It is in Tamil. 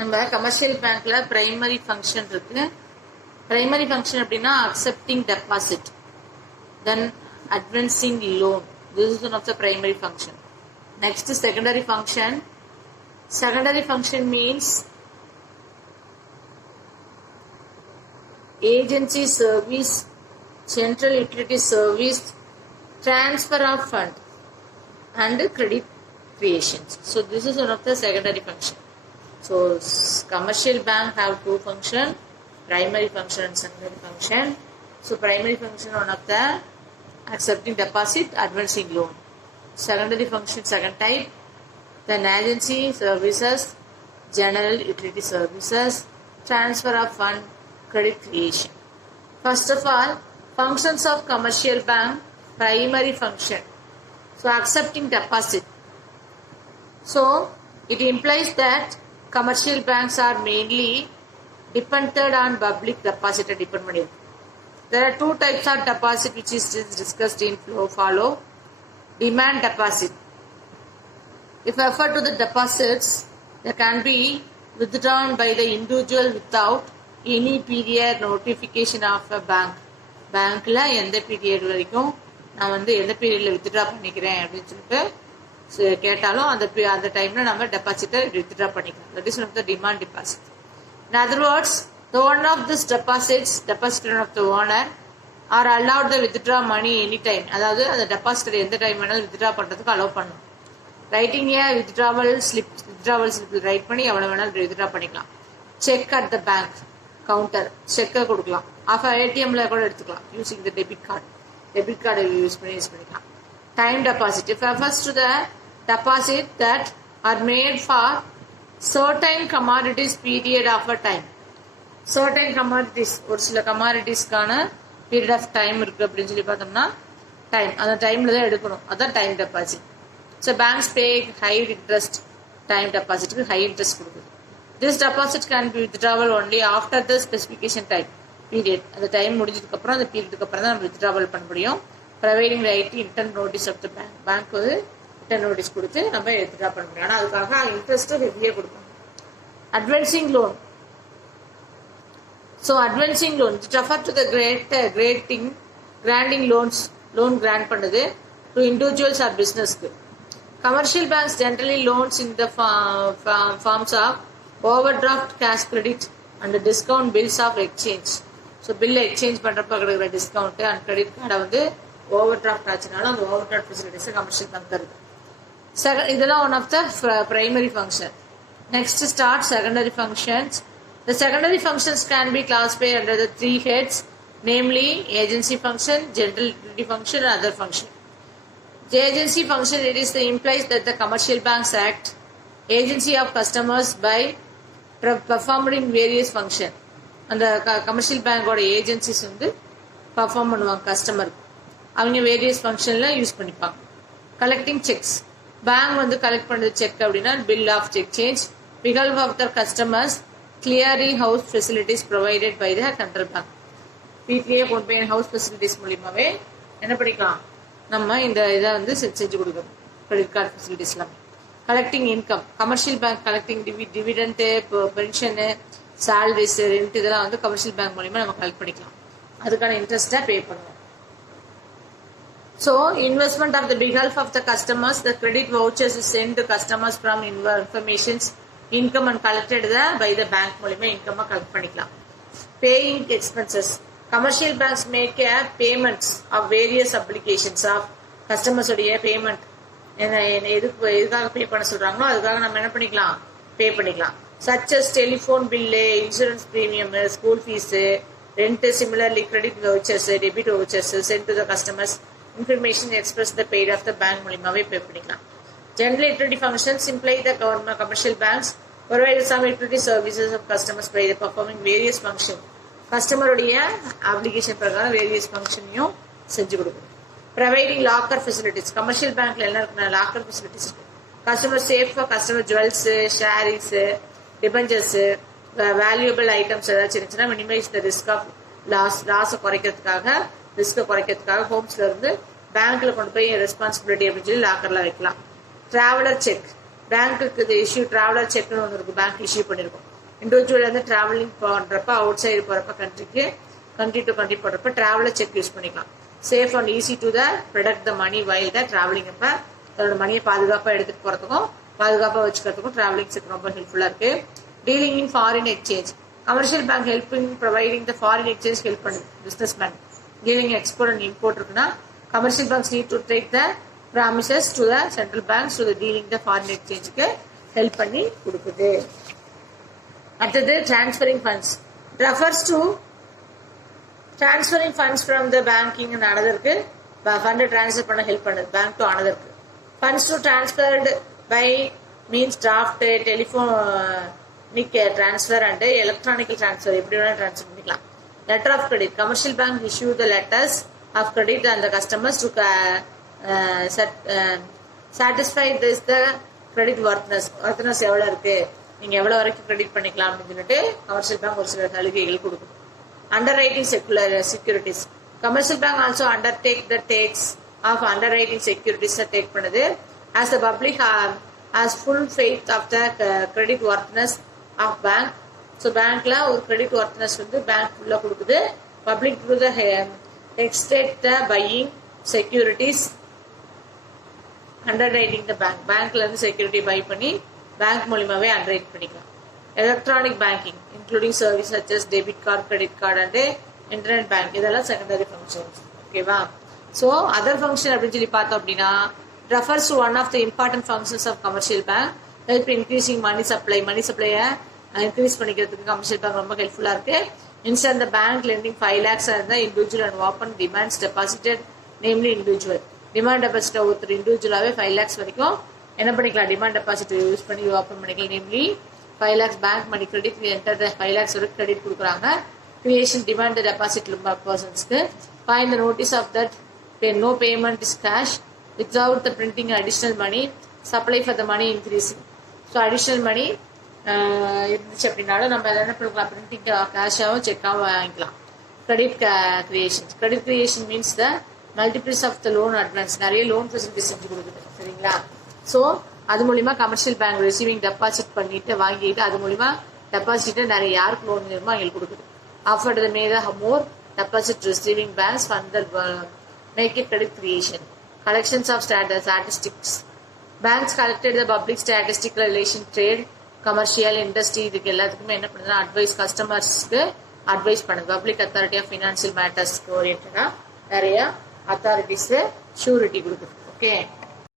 நம்ம கமர்ஷியல் பேங்க்ல பிரைமரி ஃபங்க்ஷன் இருக்கு. பிரைமரி ஃபங்க்ஷன் அப்படின்னா accepting deposit, then advancing loan. This is one of the primary function. Next secondary function. Secondary function means agency service, central utility service, transfer of fund and credit creations. So this is one of the secondary function. So commercial bank have two function, primary function and secondary function. So primary function one of the accepting deposit, advancing loan. Secondary function second type, then agency services, general utility services, transfer of fund, credit creation. First of all, functions of commercial bank, primary function. So accepting deposit. So it implies that commercial banks are mainly dependent on public deposit and dependent. There are two types of deposit which is discussed in follow. Demand deposit. If referred to the deposits, they can be withdrawn by the individual without any period notification of a bank. பேங்க்ல எந்த பீரியட் வரைக்கும் நான் எந்த பீரியட்ல வித்ட்ரா பண்ணிக்கிறேன் அப்படின்னு சொல்லிட்டு கேட்டாலும் அந்த டைம்ல நம்ம டெபாசிட்டை வித்ட்ரா பண்ணிக்கலாம். That is one of the demand deposit. In other words, the owner of this deposits, depositor of the owner are allowed the withdraw money any time. அதாவது அந்த டெபாசிட்டர் எந்த டைம் வேணாலும் வித்ட்ரா பண்றதுக்கு அலோவ் பண்ணணும். Writing a withdrawal slip write பண்ணி எவ்வளவு வேணாலும் வித்ட்ரா பண்ணிக்கலாம். Cheque at the bank counter செக்கை கொடுக்கலாம். ஏடிஎம்ல கூட எடுத்துக்கலாம். யூசிங் த டெபிட் கார்டை யூஸ் பண்ணிக்கலாம். Time deposit if refers to the deposit that are made for certain commodities period of a time. Certain commodities, ஒரு சில கமாடிட்டிஸ்க்கான பீரியட் ஆஃப் டைம் இருக்கு அப்படின்னு சொல்லி பார்த்தோம்னா டைம், அந்த டைம்ல தான் எடுக்கணும். அதான் time deposit. So banks pay high interest. Time டெபாசிட்டுக்கு ஹை இன்ட்ரெஸ்ட் கொடுக்குது. This deposit can be withdrawal only after the specification time period. அந்த டைம் முடிஞ்சதுக்கு அப்புறம் அந்த பீரியடுக்கு அப்புறம் தான் நம்ம withdrawal பண்ண முடியும். Providing right intent notice of the bank. Bank intent notice கொடுத்து நம்ம withdraw பண்ண முடியும். ஆனால் அதுக்காக இன்ட்ரெஸ்ட் ஹெவியாக கொடுப்பாங்க. Advancing loan. So advancing loan it refer to the granting loans, loan grant பண்ணுது to individuals or businessக்கு. Commercial banks generally loans in the forms of overdraft, cash credit and discount bills of exchange. So bill exchange பண்றப்ப கிடைக்கிற டிஸ்கவுண்ட் அண்ட் கிரெடிட் கார்டை ஓவர்டிராஃப்ட் ஆச்சுனாலும் அந்த ஓவர்டிராஃப்ட் ஃபெசிலிட்டிஸ் கமர்ஷியல் பேங்க் தருது. இதெல்லாம் one of the primary function. Next start secondary functions. The secondary functions can be classified under the three heads, namely agency function, general utility function and other function. The agency function, it is the implies that the commercial banks act agency of customers by performing various function. அந்த கமர்ஷியல் பேங்கோட ஏஜென்சிஸ் பர்ஃபார்ம் பண்ணுவாங்க கஸ்டமர். அவங்க வேரியஸ் ஃபங்க்ஷன்ல யூஸ் பண்ணிப்பாங்க. கலெக்டிங் செக்ஸ், பேங்க் கலெக்ட் பண்ணுறது செக் அப்படின்னா bill of cheque change, behalf of the customers, clearing house facilities provided by the central bank. வீட்லேயே கொண்டு போய் ஹவுஸ் ஃபெசிலிட்டிஸ் மூலியமாவே என்ன பண்ணிக்கலாம், நம்ம இந்த இதை செஞ்சு கொடுக்கணும். கிரெடிட் கார்டு ஃபெசிலிட்டிஸ் எல்லாமே. Collecting income, commercial bank collecting dividend, pension, salaries, rent இதெல்லாம் கமர்ஷியல் பேங்க் மூலியமா நம்ம கலெக்ட் பண்ணிக்கலாம். அதுக்கான இன்ட்ரெஸ்ட்டை பே பண்ணுவோம். ஸோ இன்வெஸ்ட்மெண்ட் ஆஃப் த பிஹல்ஃப் of the customers, the credit vouchers is sent to customers from informations income and collected by the bank மூலியமா இன்கம்மா கலெக்ட் பண்ணிக்கலாம். Paying expenses, commercial banks make payments of various applications of customers உடைய பேமெண்ட் எதுக்காக பே பண்ண சொல்றாங்களோ அதுக்காக நம்ம என்ன பண்ணிக்கலாம், பே பண்ணிக்கலாம். Such as telephone bill, insurance premium, school fees, rent. Similarly credit vouchers, debit vouchers sent to the customers information express the paid of the bank மூலியமாவே பே பண்ணிக்கலாம். General utility functions imply the government commercial banks provide some utility services of customers by the performing various function. கஸ்டமருடைய அப்ளிகேஷன் பிரகாரம் வேரியஸ் ஃபங்க்ஷனையும் செஞ்சு கொடுக்கணும். Providing locker facilities. Commercial bankல என்ன இருக்குன்னா லாக்கர் ஃபெசிலிட்டிஸ் இருக்கு. Customer safe for customer jewels, sharings, debentures, valuable items ஏதாச்சும் இருந்துச்சுன்னா மினிமைஸ் த ரிஸ்க் ஆஃப் லாஸை குறைக்கிறதுக்காக, ரிஸ்கை குறைக்கிறதுக்காக ஹோம்ஸ்ல பேங்க்ல கொண்டு போய் ரெஸ்பான்சிபிலிட்டி அப்படின்னு சொல்லி லாக்கர்ல வைக்கலாம். டிராவலர் செக், பேங்க்குக்கு இது இஷ்யூ ட்ராவலர் செக்னு ஒன்று இருக்கும், பேங்க் இஷ்யூ பண்ணியிருக்கோம். இண்டிவிஜுவல் வந்து ட்ராவலிங் பண்ணுறப்ப அவுட் சைடு போகிறப்ப கண்ட்ரி டு கண்ட்ரி போடுறப்ப ட்ராவலர் செக் யூஸ் பண்ணிக்கலாம். Safe and easy to the product the money while the travelling. அப்போ அதோட மணியை பாதுகாப்பாக எடுத்துகிட்டு போகிறதுக்கும் பாதுகாப்பாக வச்சுக்கிறதுக்கும் ட்ராவலிங் செக் ரொம்ப ஹெல்ப்ஃபுல்லாக இருக்குது. Dealing in foreign exchange. Commercial bank helping providing the foreign exchange help பண்ணுது business man. Dealing export and import இருக்குன்னா commercial banks need to take the promises to the central banks to the dealing the foreign எக்ஸ்சேஞ்சுக்கு ஹெல்ப் பண்ணி கொடுக்குது. அடுத்தது transferring funds. Refers to transferring funds from the banking and another fund transfer பண்ண ஹெல்ப் பண்ணுது bank to another. Funds to transferred by means draft, telephonic transfer and electronic transfer எப்படி வேணா transfer பண்ணிக்கலாம். Letter of credit. Commercial bank issue the letters of credit and the customers to satisfy this the credit worthiness எவ்வளோ இருக்கு, நீங்க எவ்வளவு வரைக்கும் கிரெடிட் பண்ணிக்கலாம் அப்படின்னு சொல்லிட்டு கமர்ஷியல் பேங்க் ஒரு சில சலுகைகள் கொடுக்கும். Underwriting securities. Commercial bank also undertake the takes of underwriting securities take பண்ணுது. As the public has full faith of the credit worthiness of bank. So bankல ஒரு credit worthiness வந்து bank full கொடுக்குது. Public through the extent the buying securities underwriting the bank. Bankல இருந்து security buy பண்ணி bank மூலமாவே underwrite பண்ணிக்கலாம். Electronic banking including services such as debit card, credit card and internet bank இதெல்லாம் secondary functions. ஓகேவா? So other function அப்படின்னு சொல்லி பார்த்தோம் அப்படின்னா refers to one of the important functions of commercial bank, help increasing money supply. Money சப்ளையை increase பண்ணிக்கிறதுக்கு கமர்ஷியல் பேங்க் ரொம்ப ஹெல்ப்ஃபுல்லாக இருக்கு. Instead the bank lending 5 lakhs and the individual and open demands deposited, namely individual. Demand deposit ஒருத்தர் இண்டிவிஜுவலாகவே 5 lakhs வரைக்கும் என்ன பண்ணிக்கலாம், டிமாண்ட் டெபாசிட் யூஸ் பண்ணி ஓப்பன் பண்ணிக்கலாம். Namely 5 lakhs bank money credit enter the 5 lakhs வரைக்கும் கிரெடிட் கொடுக்குறாங்க. Creation demand the deposit personsக்கு. Find the notice of that no payment is cash without the printing additional money. Supply for the money increasing. So additional money இருந்துச்சு அப்படின்னாலும் நம்ம என்ன பண்ணிக்கலாம், பிரிண்டிங் கேஷாகவும் செக்காகவும் வாங்கிக்கலாம். Credit creation. Credit creation means the multiples of the loan advance. நிறைய லோன் ஃபெசிலிட்டிஸ் செஞ்சு கொடுக்குது. சரிங்களா? ஸோ அது மூலிமா கமர்ஷியல் பேங்க் ரிசீவிங் டெபாசிட் பண்ணிட்டு வாங்கிட்டு அது மூலிமா டெபாசிட்டை நிறைய யாருக்கு லோன் வேணுமோ அவங்களுக்கு கொடுக்குது. Offered the math more deposit receiving banks further make it credit creation. Collections of statistics. Banks collected the public statistic relation trade commercial industry இதுக்கு எல்லாத்துக்குமே என்ன பண்ணுதுன்னா அட்வைஸ், கஸ்டமர்ஸ்க்கு அட்வைஸ் பண்ணுது. பப்ளிக் அத்தாரிட்டி ஆஃப் ஃபினான்சியல் மேட்டர்ஸ்க்கு ஓரியன்டாக நிறைய அத்தாரிட்டிஸ் ஷூரிட்டி கொடுக்குது. ஓகே.